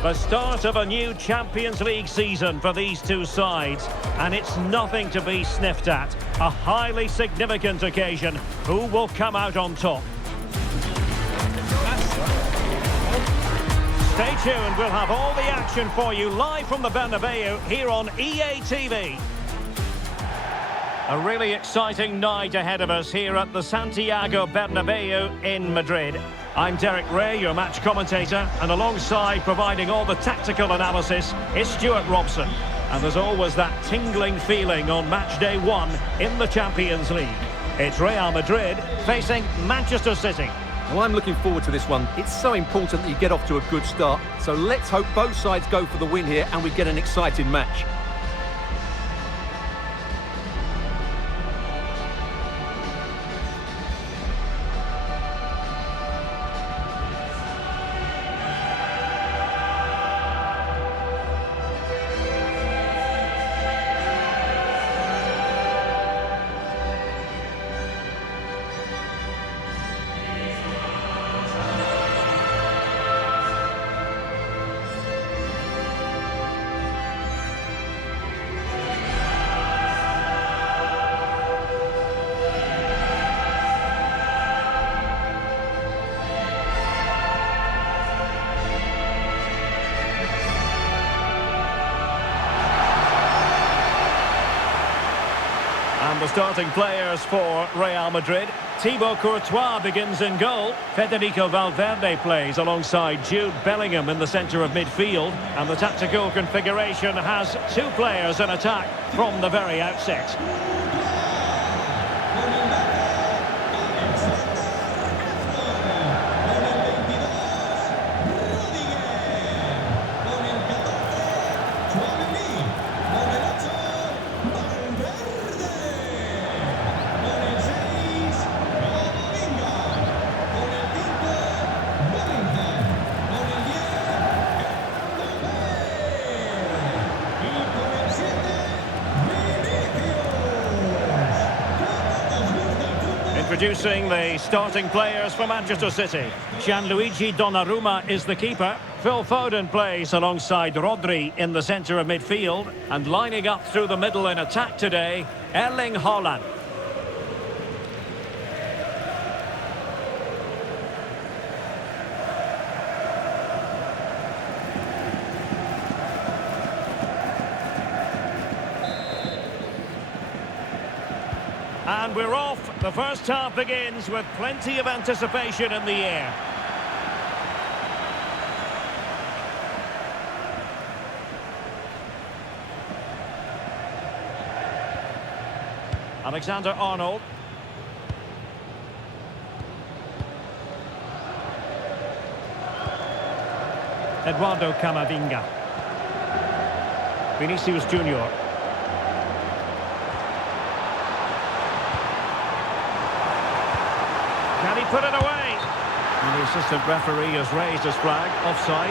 The start of a new Champions League season for these two sides, and it's nothing to be sniffed at. A highly significant occasion. Who will come out on top? Stay tuned, we'll have all the action for you live from the Bernabeu here on EA TV. A really exciting night ahead of us here at the Santiago Bernabeu in Madrid. I'm Derek Ray, your match commentator, and alongside providing all the tactical analysis is Stuart Robson. And there's always that tingling feeling on match day one in the Champions League. It's Real Madrid facing Manchester City. Well, I'm looking forward to this one. It's so important that you get off to a good start. So let's hope both sides go for the win here and we get an exciting match. And the starting players for Real Madrid. Thibaut Courtois begins in goal. Federico Valverde plays alongside Jude Bellingham in the centre of midfield. And the tactical configuration has two players in attack from the very outset. Introducing the starting players for Manchester City. Gianluigi Donnarumma is the keeper. Phil Foden plays alongside Rodri in the centre of midfield. And lining up through the middle in attack today, Erling Haaland. And we're off. The first half begins with plenty of anticipation in the air. Alexander-Arnold. Eduardo Camavinga. Vinicius Junior. Can he put it away? And the assistant referee has raised his flag. Offside.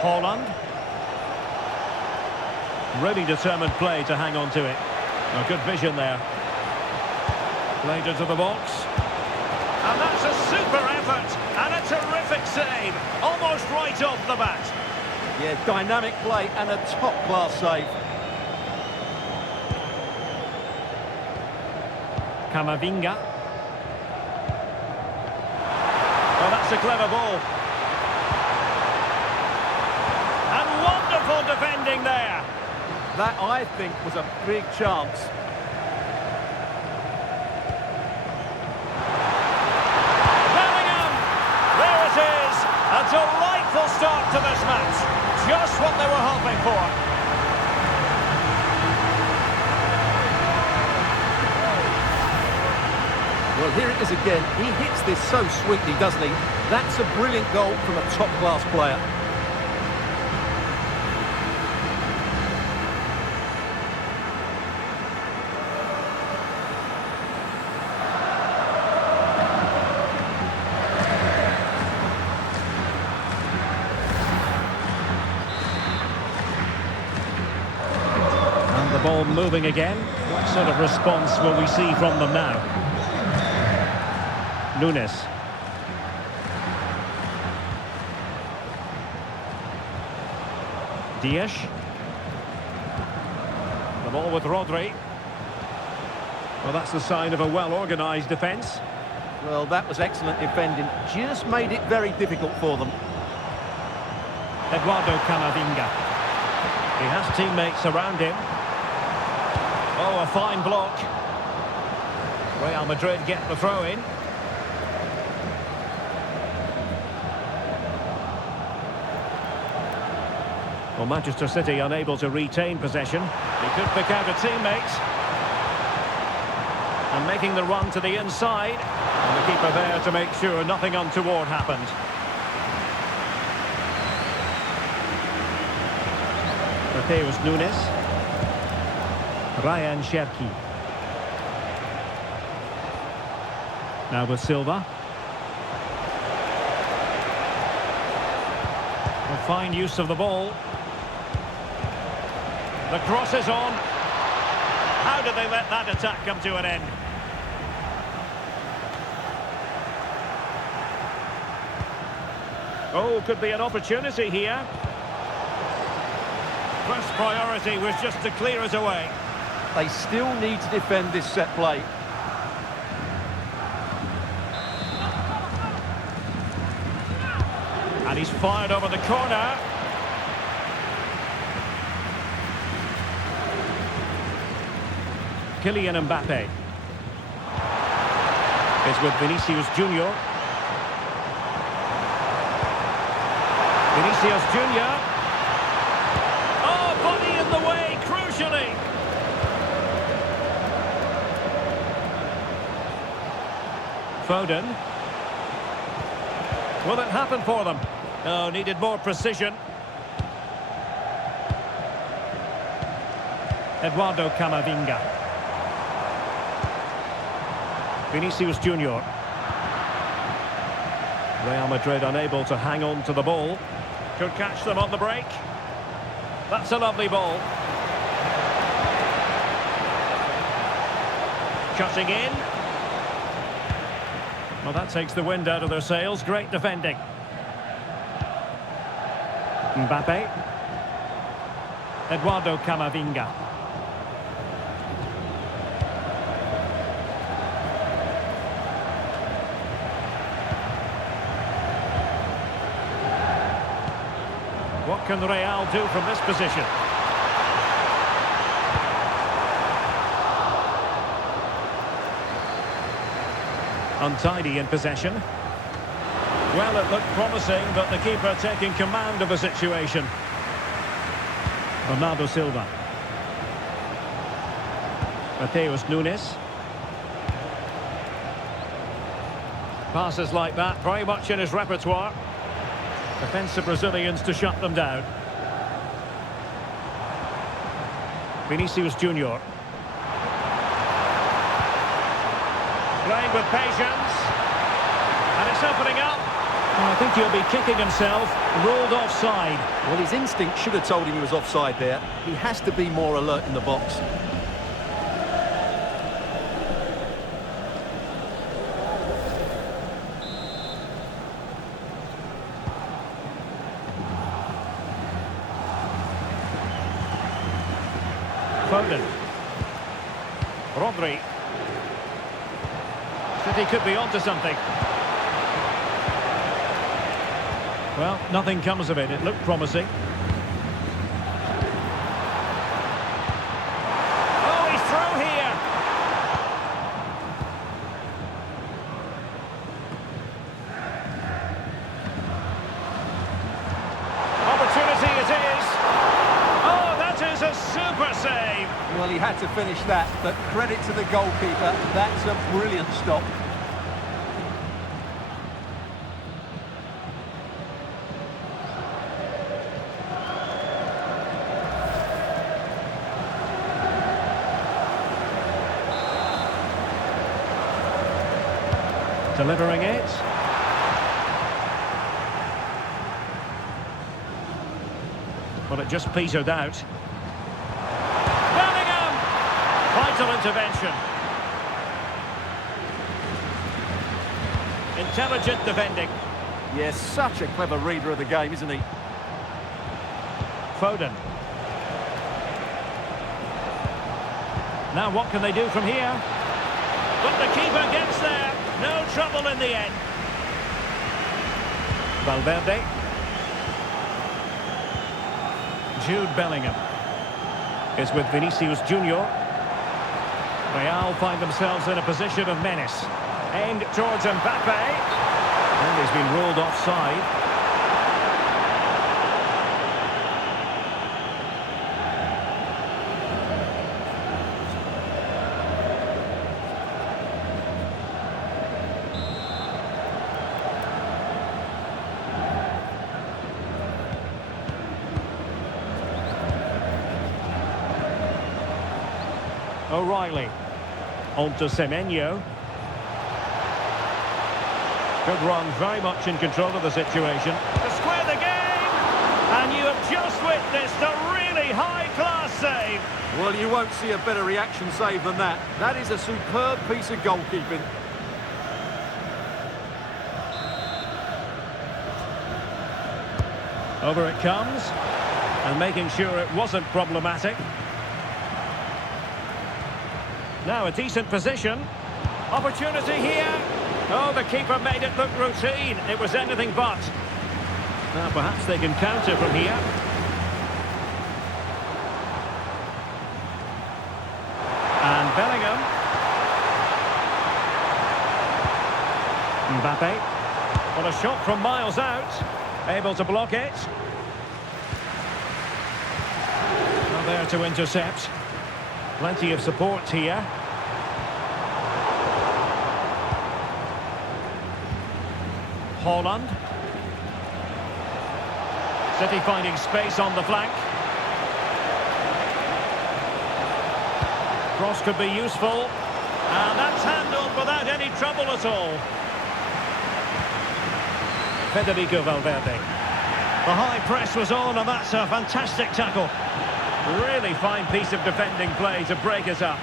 Haaland. Really determined play to hang on to it. A good vision there. Played into the box. And that's a super effort. And a terrific save. Almost right off the bat. Yeah, dynamic play and a top-class save. Camavinga. Oh, that's a clever ball. And wonderful defending there. That, I think, was a big chance. Bellingham! There it is! A delightful start to this match. Just what they were hoping for. Well, here it is again. He hits this so sweetly, doesn't he? That's a brilliant goal from a top-class player. moving again. What sort of response will we see from them now? Nunes. Dias. The ball with Rodri. Well, that's the sign of a well-organised defence. Well, that was excellent defending. Just made it very difficult for them. Eduardo Camavinga. He has teammates around him. Oh, a fine block. Real Madrid get the throw in. Well, Manchester City unable to retain possession. He could pick out a teammate. And making the run to the inside. And the keeper there to make sure nothing untoward happened. Mateus Nunes. Ryan Cherki. Now with Silva. A fine use of the ball. The cross is on. How did they let that attack come to an end? Oh, could be an opportunity here. First priority was just to clear it away. They still need to defend this set play. And he's fired over the corner. Kylian Mbappe is with Vinicius Junior. Vinicius Junior. Oh, body in the way, crucially. Foden. Will it happen for them? Oh, needed more precision. Eduardo Camavinga. Vinicius Junior. Real Madrid unable to hang on to the ball. Could catch them on the break. That's a lovely ball. Cutting in. Well, that takes the wind out of their sails. Great defending. Mbappe. Eduardo Camavinga. What can Real do from this position? Untidy in possession. Well, it looked promising, but the keeper taking command of the situation. Bernardo Silva. Mateus Nunes. Passes like that, very much in his repertoire. Defensive Brazilians to shut them down. Vinicius Junior. Playing with patience. And it's opening up. Well, I think he'll be kicking himself. Ruled offside. Well, his instinct should have told him he was offside there. He has to be more alert in the box. Foden. Rodri. City could be onto something. Well, nothing comes of it. It looked promising. Oh, he's through here. Opportunity it is. Oh, that is a super save. Well, he had to finish that, but credit to the goalkeeper. That's a brilliant stop. Delivering it. Well, it just petered out. Bellingham! Little intervention. Intelligent defending. Yes, such a clever reader of the game, isn't he? Foden. Now what can they do from here? But the keeper gets there. No trouble in the end. Valverde. Jude Bellingham is with Vinicius Junior. Real find themselves in a position of menace. Aimed towards Mbappe. And he's been ruled offside. O'Reilly. On to Semenyo. Good run, very much in control of the situation. To square the game! And you have just witnessed a really high-class save. Well, you won't see a better reaction save than that. That is a superb piece of goalkeeping. Over it comes. And making sure it wasn't problematic. Now a decent position. Opportunity here. Oh, the keeper made it look routine. It was anything but. Now perhaps they can counter from here. And Bellingham. Mbappe. What a shot from miles out. Able to block it. Not there to intercept. Plenty of support here. Haaland. City finding space on the flank. Cross could be useful. And that's handled without any trouble at all. Federico Valverde. The high press was on, and that's a fantastic tackle. Really fine piece of defending play to break it up.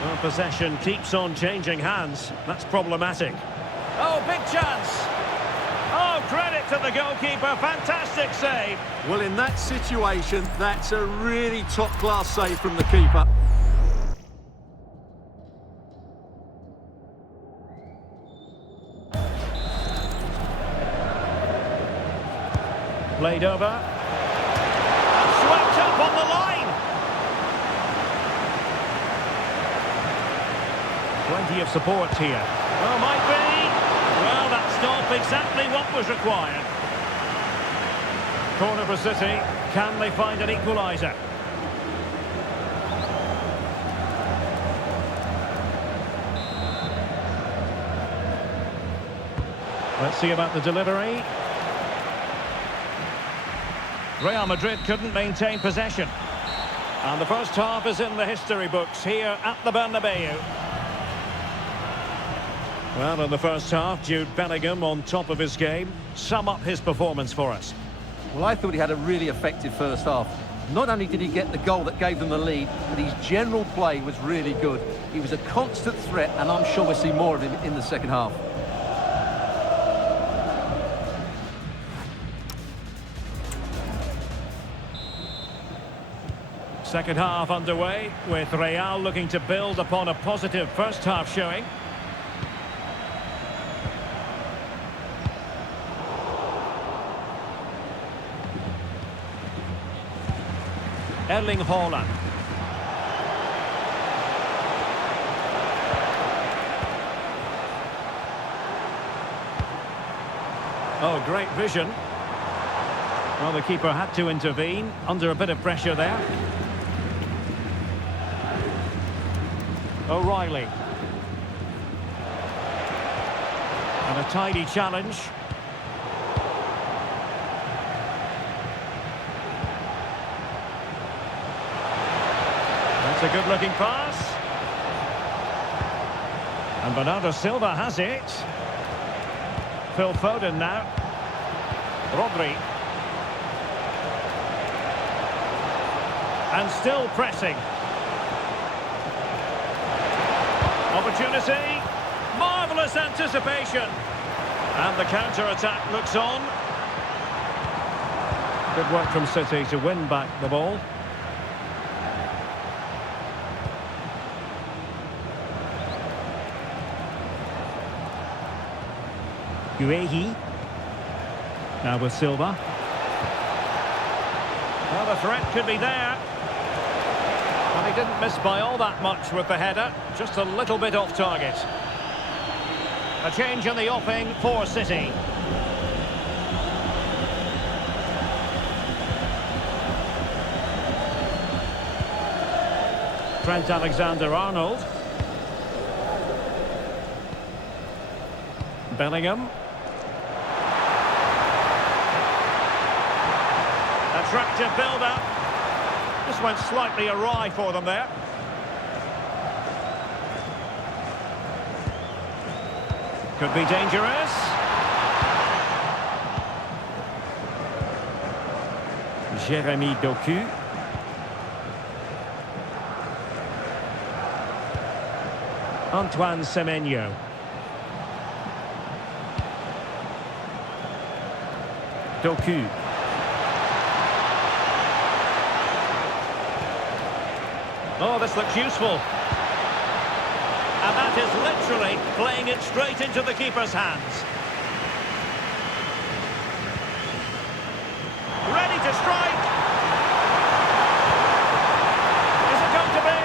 Well, possession keeps on changing hands. That's problematic. Oh, big chance. Oh, credit to the goalkeeper. Fantastic save. Well, in that situation, that's a really top-class save from the keeper. Played over. Swept up on the line. Plenty of support here. Oh, might be. Well, that's not exactly what was required. Corner for City. Can they find an equaliser? Let's see about the delivery. Real Madrid couldn't maintain possession. And the first half is in the history books here at the Bernabeu. Well, in the first half, Jude Bellingham on top of his game. Sum up his performance for us. Well, I thought he had a really effective first half. Not only did he get the goal that gave them the lead, but his general play was really good. He was a constant threat, and I'm sure we'll see more of him in the second half. Second half underway, with Real looking to build upon a positive first half showing. Erling Haaland. Oh, great vision. Well, the keeper had to intervene under a bit of pressure there. O'Reilly. And a tidy challenge. That's a good-looking pass. And Bernardo Silva has it. Phil Foden now. Rodri. And still pressing. opportunity. Marvellous anticipation. And the counter-attack looks on. Good work from City to win back the ball. Guehi. Now with Silva. Well, the threat could be there. And he didn't miss by all that much with the header. Just a little bit off target. A change in the offing for City. Trent Alexander-Arnold. Bellingham. Attractive build-up. Just went slightly awry for them there. Could be dangerous. Jeremy Doku. Antoine Semenyo. Doku. Oh, this looks useful. And that is literally playing it straight into the keeper's hands. Ready to strike. Is it going to be?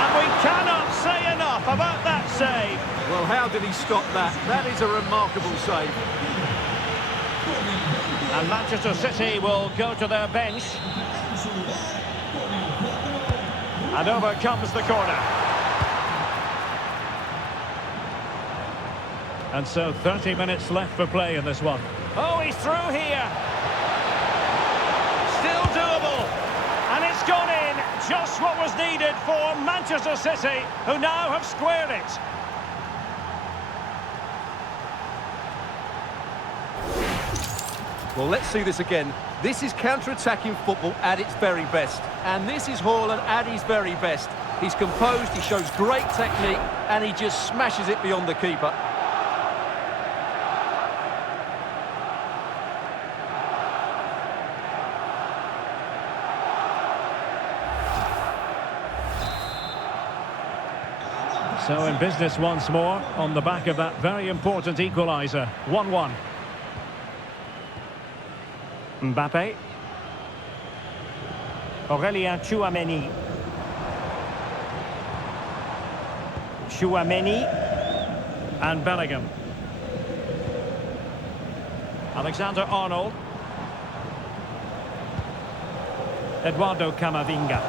And we cannot say enough about that save. Well, how did he stop that? That is a remarkable save. And Manchester City will go to their bench. And over comes the corner. And so 30 minutes left for play in this one. Oh, he's through here. Still doable. And it's gone in. Just what was needed for Manchester City, who now have squared it. Well, let's see this again. This is counter-attacking football at its very best. And this is Haaland at his very best. He's composed, he shows great technique, and he just smashes it beyond the keeper. So in business once more, on the back of that very important equaliser. 1-1. Mbappe. Aurélien Tchouameni. Tchouameni. And Bellingham. Alexander-Arnold. Eduardo Camavinga.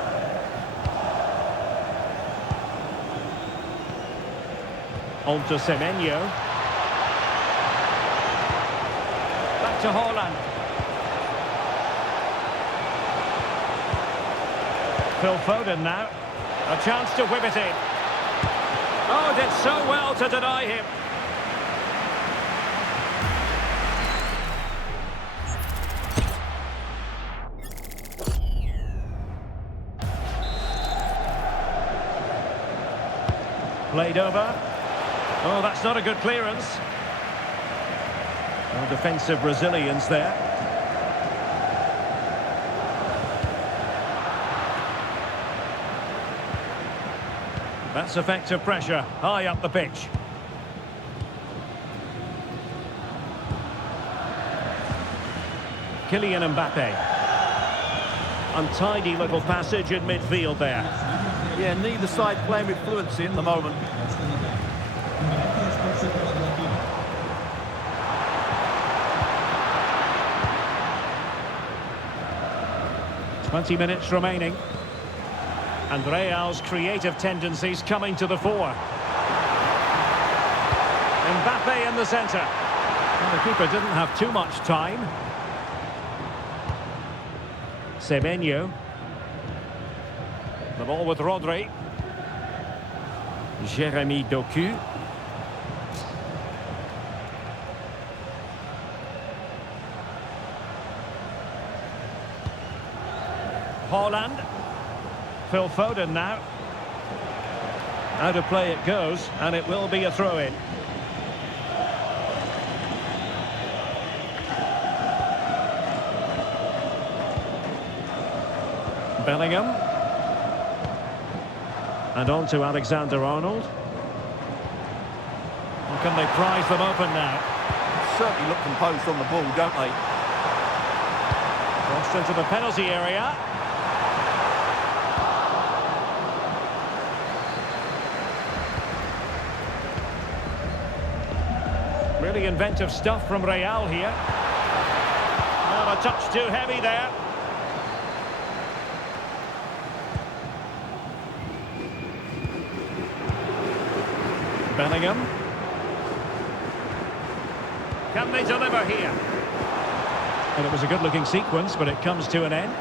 On to Semenyo. Back to Haaland. Phil Foden now. A chance to whip it in. Oh, did so well to deny him. Played over. Oh, that's not a good clearance. No defensive resilience there. That's effective pressure, high up the pitch. Kylian Mbappe. Untidy little passage in midfield there. Yeah, neither side playing with fluency at the moment. "20 minutes remaining. And Real's creative tendencies coming to the fore. Mbappe in the centre. Well, the keeper didn't have too much time. Semenyo. The ball with Rodri. Jeremy Doku. Haaland. Phil Foden now. Out of play it goes, and it will be a throw-in. Bellingham. And on to Alexander-Arnold. Can they prize them open now? Certainly look composed on the ball, don't they? Crossed into the penalty area. Really inventive stuff from Real here. Well, a touch too heavy there. Bellingham. Can they deliver here? Well, it was a good-looking sequence, but it comes to an end.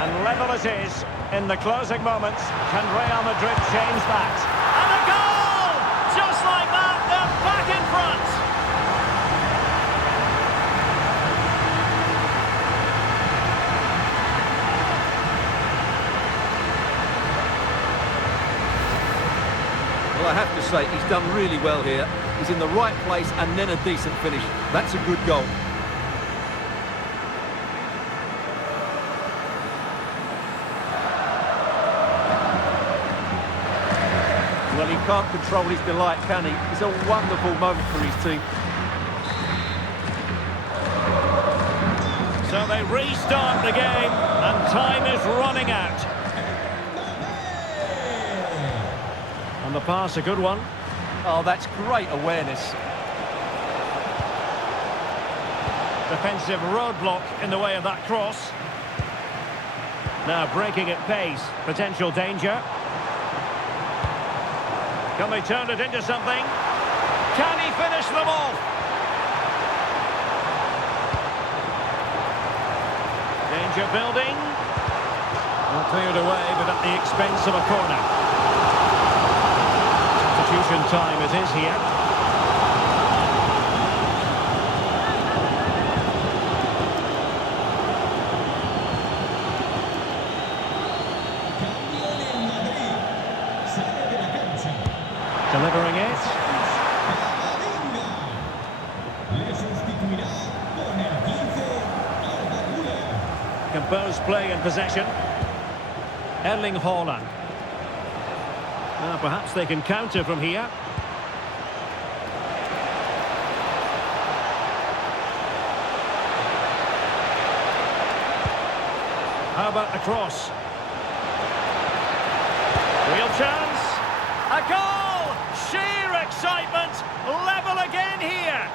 And level it is in the closing moments. Can Real Madrid change that? And a goal! Just like that, they're back in front. Well, I have to say, he's done really well here. He's in the right place and then a decent finish. That's a good goal. Well, he can't control his delight, can he? It's a wonderful moment for his team. So they restart the game, and time is running out. And the pass, a good one. Oh, that's great awareness. Defensive roadblock in the way of that cross. Now breaking at pace, potential danger. Can they turn it into something? Can he finish them off? Danger building. Well, cleared away, but at the expense of a corner. Substitution time it is here. Delivering it. Composed play in possession. Haaland. Now perhaps they can counter from here. How about the cross? Real chance. A goal! Sheer excitement. Level again here.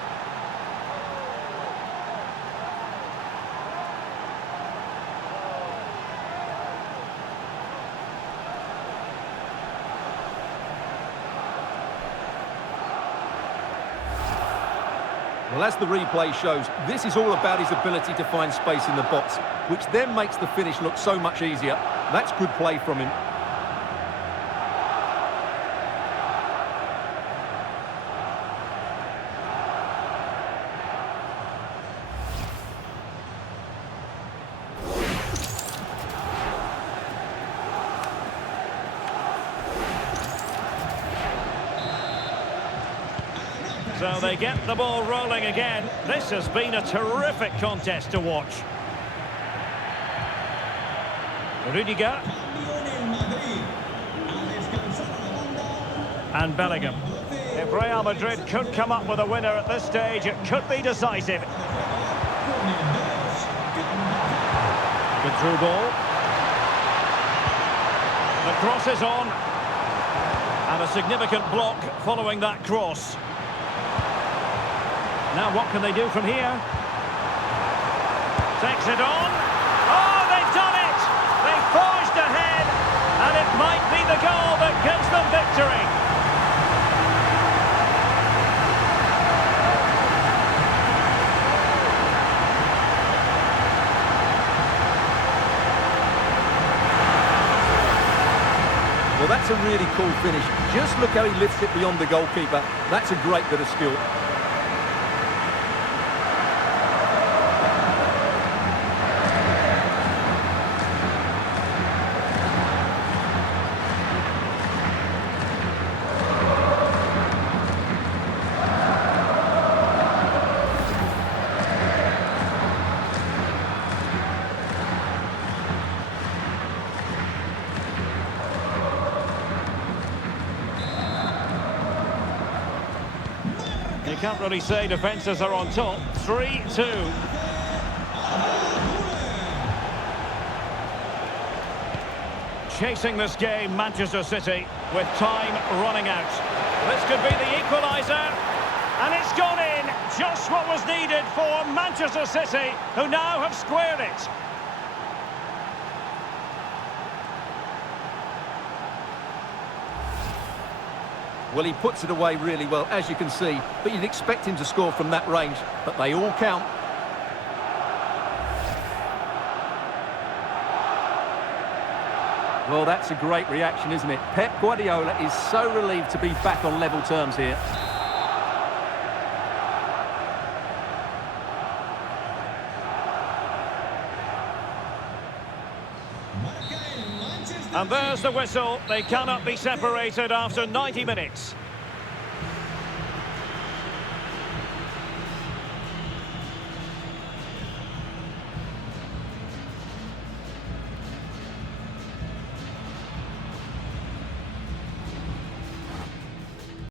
Well, as the replay shows, this is all about his ability to find space in the box, which then makes the finish look so much easier. That's good play from him. So they get the ball rolling again. This has been a terrific contest to watch. Rudiger. And Bellingham. If Real Madrid could come up with a winner at this stage, it could be decisive. Good through ball. The cross is on. And a significant block following that cross. Now what can they do from here? Takes it on. Oh, they've done it! They forged ahead, and it might be the goal that gives them victory. Well, that's a really cool finish. Just look how he lifts it beyond the goalkeeper. That's a great bit of skill. can't really say defences are on top. 3-2. Chasing this game, Manchester City, with time running out. This could be the equaliser. And it's gone in. Just what was needed for Manchester City, who now have squared it. Well, he puts it away really well, as you can see, but you'd expect him to score from that range, but they all count. Well, that's a great reaction, isn't it? Pep Guardiola is so relieved to be back on level terms here. And there's the whistle. They cannot be separated after 90 minutes.